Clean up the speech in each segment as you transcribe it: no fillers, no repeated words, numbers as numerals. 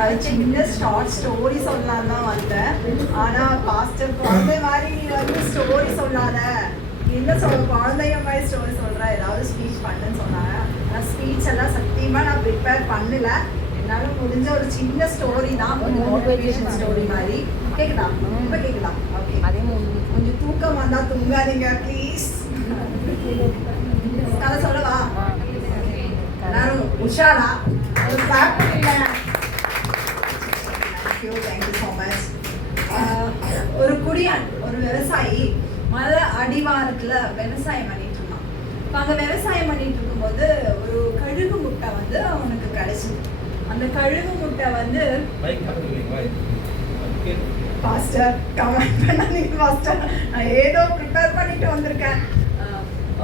ஏதாவது சின்ன short story சொல்லலாம் தான் வந்தேன். ஆனா பாஸ்டர் குழந்தை மாதிரி நீ வந்து ஸ்டோரி சொல்லாத, என்ன சொல்ற குழந்தைய மாதிரி ஸ்டோரி சொல்ற, ஏதாவது ஸ்பீச் பண்ணுன்னு சொன்னாங்க. ஆனால் ஸ்பீச் எல்லாம் சத்தியமா நான் ப்ரிப்பேர் பண்ணல. என்னால முடிஞ்ச ஒரு சின்ன ஸ்டோரி தான், ஒரு மோட்டிவேஷன் ஸ்டோரி மாதிரி. கேக்குதா? ரொம்ப கேக்குதா? ஓகே. கொஞ்சம் தூக்கம் வந்தா தூங்காதீங்க ப்ளீஸ். கதை சொல்லவா? எல்லாரும் உஷாரா ஒரு கிளாப் பண்ணுங்க. Thank you so much. ஒரு குடியான், ஒரு விவசாயி மலை அடிவாரத்துல விவசாயம் பண்ணிட்டு இருந்தான். இப்போ அங்கே விவசாயம் பண்ணிட்டு இருக்கும்போது ஒரு கழுகு முட்டை வந்து அவனுக்கு கிடைச்சது. அந்த கழுகு முட்டை வந்து பாஸ்டர் கமெண்ட் பண்ணாதீங்க பாஸ்டர், நான் ஏதோ ப்ரிப்பேர் பண்ணிட்டு வந்திருக்கேன்.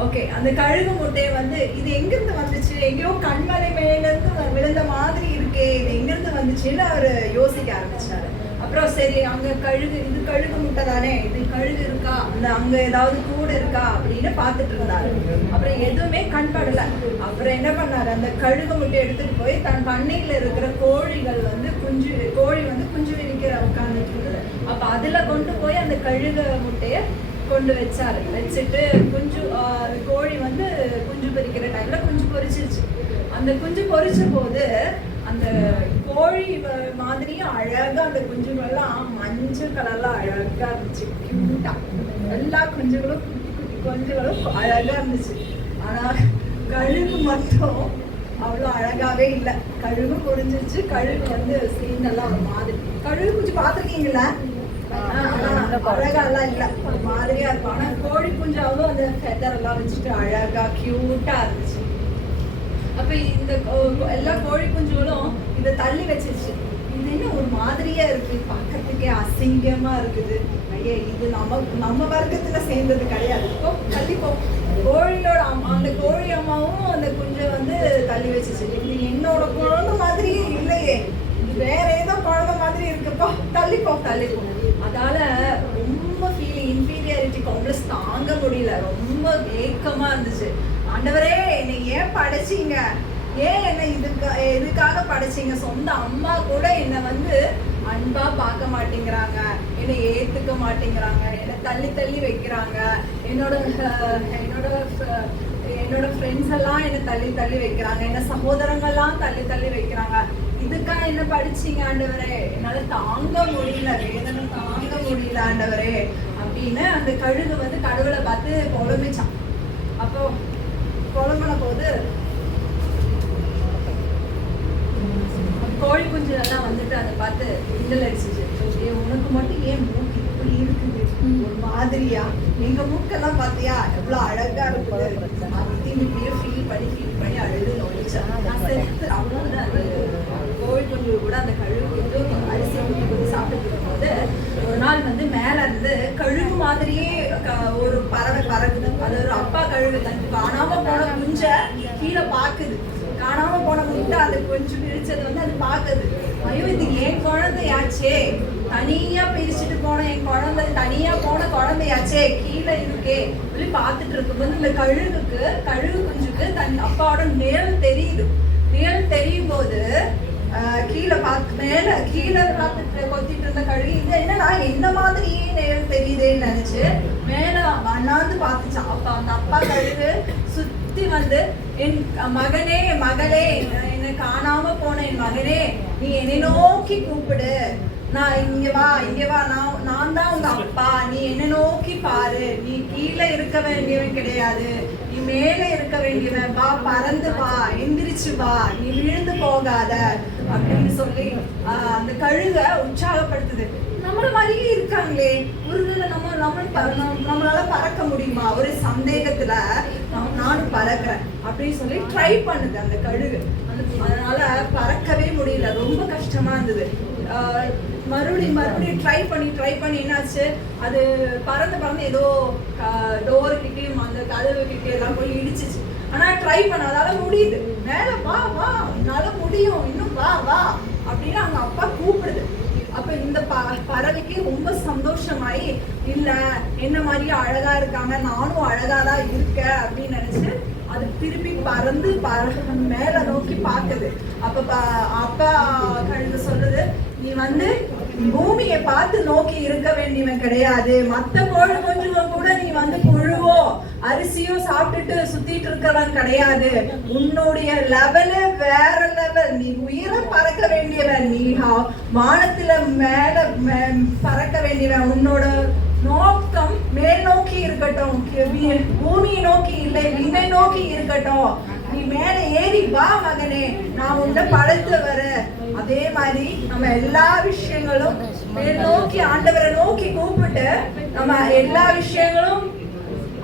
ஓகே, அந்த கழுகு முட்டையை வந்து இது எங்கிருந்து வந்துச்சு, எங்கேயோ கண்மலை மேலேருந்து விழுந்த மாதிரி இருக்கே, இது எங்கிருந்து வந்துச்சுன்னு அவர் யோசிக்க ஆரம்பிச்சாரு. அப்புறம் சரி, அங்கே கழுகு, இது கழுகு முட்டை தானே, இது கழுகு இருக்கா, அந்த அங்கே ஏதாவது கூடு இருக்கா அப்படின்னு பார்த்துட்டு இருந்தாரு. அப்புறம் எதுவுமே கண்படலை. அப்புறம் என்ன பண்ணாரு, அந்த கழுகு முட்டையை எடுத்துட்டு போய் தன் பண்ணையில் இருக்கிற கோழிகள் வந்து கோழி வந்து குஞ்சு விரிக்கிற உட்காந்துட்டு இருந்தது. அப்போ அதில் கொண்டு போய் அந்த கழுகு முட்டையை கொண்டு வச்சாரு. வச்சுட்டு கோழி வந்து குஞ்சு பொரிக்கிற டைம்ல குஞ்சு பொரிச்சிருச்சு. அந்த குஞ்சு பொரிச்ச போது அந்த கோழி மாதிரியும் அழகா அந்த குஞ்சுகள்லாம் மஞ்சள் கலர்ல அழகா இருந்துச்சு, கியூட்டா. எல்லா குஞ்சுகளும் அழகா இருந்துச்சு. ஆனா கழுகு மட்டும் அவ்வளோ அழகாவே இல்லை. கழுகு பொரிஞ்சிருச்சு. கழுகு வந்து சீனெல்லாம் ஒரு மாதிரி. கழுகு குஞ்சு பார்த்துருக்கீங்களா? அழகாலாம் இல்லை, ஒரு மாதிரியா இருக்கும். ஆனா கோழி குஞ்சாவும் அந்த ஃபெதர் எல்லாம் வச்சுட்டு அழகா கியூட்டா இருந்துச்சு. அப்ப இந்த எல்லா கோழி குஞ்சுகளும் இதை தள்ளி வச்சிருச்சு. இது என்ன ஒரு மாதிரியா இருக்கு, பார்க்கறதுக்கே அசிங்கமா இருக்குது, ஐயா இது நம்ம வர்க்கத்துல சேர்ந்தது கிடையாது, போ தள்ளி போ. கோழியோட அந்த கோழி அம்மாவும் அந்த குஞ்சை வந்து தள்ளி வச்சிருச்சு. இது என்னோட குழந்தை மாதிரியே இல்லையே, வேற ஏதோ குழந்தை மாதிரி இருக்குப்பா, தள்ளிப்போ. அதால ரொம்ப இன்ஃபீரியாரிட்டி காம்ப்ளெக்ஸ் தாங்க முடியல. ரொம்ப ஏக்கமா இருந்துச்சு. ஆண்டவரே, என்னை ஏன் படைச்சிங்க, ஏன் என்னை எதுக்காக படைச்சிங்க? சொந்த அம்மா கூட என்னை வந்து அன்பா பார்க்க மாட்டேங்கிறாங்க, என்னை ஏத்துக்க மாட்டேங்கிறாங்க, என்னை தள்ளி வைக்கிறாங்க. என்னோட ஃப்ரெண்ட்ஸ் எல்லாம் என்னை தள்ளி வைக்கிறாங்க, என்ன சகோதரங்கள்லாம் தள்ளி வைக்கிறாங்க. இதுக்காக என்ன படிச்சீங்க ஆண்டவரே? என்னால தாங்க முடியல, வேதனை தாங்க முடியல ஆண்டவரே அப்படின்னு அந்த கழுகு வந்து கடவுளை பார்த்து புலம்பிச்சான். அப்போ புலம்பின போது கோழி குஞ்சு எல்லாம் வந்துட்டு அதை பார்த்து கிண்டல் அடிச்சிச்சு. உனக்கு மட்டும் ஏன் மூக்கு இப்படி இருக்குது, ஒரு மாதிரியா? எங்க மூக்கெல்லாம் பார்த்தியா எவ்வளவு அழகா இருக்குது. இப்படியே ஃபீல் பண்ணி அழுது நோடிச்சா. அவ்வளோதான். அந்த கோழி குஞ்சு கூட அந்த கழுகு கொஞ்சம் அரிசி ஊற்றி சாப்பிட்டு இருக்கும்போது ஒரு நாள் வந்து மேல இருந்து கழுகு மாதிரியே ஒரு பறவை பறக்குது. அது ஒரு அப்பா கழுகு தனக்கு காணாம போன குஞ்ச கீழே பாக்குது. காணாம போன முட்டை அது கொஞ்சம் பிரிச்சது வந்து அது பாக்குது. ஐயோ, இது என் குழந்தையாச்சே, தனியா பிரிச்சுட்டு போன என் குழந்தை, தனியா போன குழந்தையாச்சே, கீழே இருக்கே சொல்லி பார்த்துட்டு இருக்கும்போது இந்த கழுகு குஞ்சுக்கு தன் அப்பாவோட நிழல் தெரியுது. நிழல் தெரியும் போது கீழே பார்த்துட்டு கொத்திட்டு இருந்த கழுகு இது என்னன்னா என்ன மாதிரியே நிழல் தெரியுதேன்னு நினைச்சு மேல அண்ணாந்து பார்த்துச்சான். அப்ப அந்த அப்பா கழுகு சுத்தி வந்து, என் மகனே மகளே, என்னை காணாம போன என் மகனே, நீ என்னை நோக்கி கூப்பிடு, நான் இங்க வா, நான் தான் உங்க அப்பா, நீ என்ன நோக்கி பாரு, நீ கீழே இருக்க வேண்டியவன் கிடையாது, நீ மேல இருக்க வேண்டியவன், வா பறந்து வா, எந்திரிச்சு வா, நீ விழுந்து போகாத அப்படின்னு சொல்லி அந்த கழுக உற்சாகப்படுத்துது. நம்மள மாதிரியே இருக்காங்களே, ஒருவேளை நம்மளால பறக்க முடியுமா, ஒரு சந்தேகத்துல நானும் பறக்கிறேன் அப்படின்னு சொல்லி ட்ரை பண்ணுது அந்த கழுகு. அதனால பறக்கவே முடியல, ரொம்ப கஷ்டமா இருந்தது. மறுபடியும் ட்ரை பண்ணி என்னாச்சு, அது பறந்து ஏதோ டோரு கிட்டேயும் அந்த கதவு கிட்டே எல்லாம் போய் இடிச்சிச்சு. ஆனா ட்ரை பண்ண அதால முடியுது. மேல வா, என்னால முடியும், இன்னும் வா அப்படின்னு அவங்க அப்பா கூப்பிடுது. அப்ப இந்த பறவைக்கு ரொம்ப சந்தோஷமாயி, இல்ல என்ன மாதிரி அழகா இருக்காங்க, நானும் அழகாதான் இருக்கேன் அப்படின்னு நினைச்சு அது திருப்பி பறந்து மேல நோக்கி பாக்குது. அப்ப அப்பா கழுகு சொல்றது, நீ வந்து பூமியை பார்த்து நோக்கி இருக்க வேண்டியவன் கிடையாது. மத்த கோழி கொஞ்சம் கூட நீ வந்து புழுவோ அரிசியோ சாப்பிட்டுட்டு சுத்திட்டு இருக்கிறவன் கிடையாது. உன்னுடைய லெவலு வேற லெவல். நீ உயரம் பறக்க வேண்டியவன். நீ வானத்துல மேல பறக்க வேண்டியவன். உன்னோட நோக்கம் மேல் நோக்கி இருக்கட்டும், பூமியை நோக்கி இல்லை, விண்ணை நோக்கி இருக்கட்டும். நீ மேல ஏறி வா மகனே, நான் உன்னை படைத்து வர. அதே மாதிரி நம்ம எல்லா விஷயங்களும் மேல் நோக்கி ஆண்டவரை நோக்கி கூப்பிட்டு நம்ம எல்லா விஷயங்களும்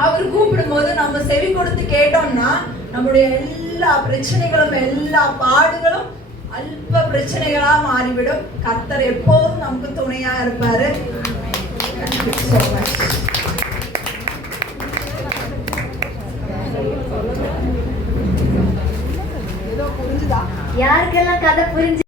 அவர் கூப்பிடும் போது நம்ம செவி கொடுத்து கேட்டோம்னா நம்முடைய எல்லா பிரச்சனைகளும் எல்லா பாடுகளும் அல்ப பிரச்சனைகளா மாறிவிடும். கர்த்தர் எப்போதும் நமக்கு துணையா இருப்பாரு. யாருக்கெல்லாம் கதை புரிஞ்சு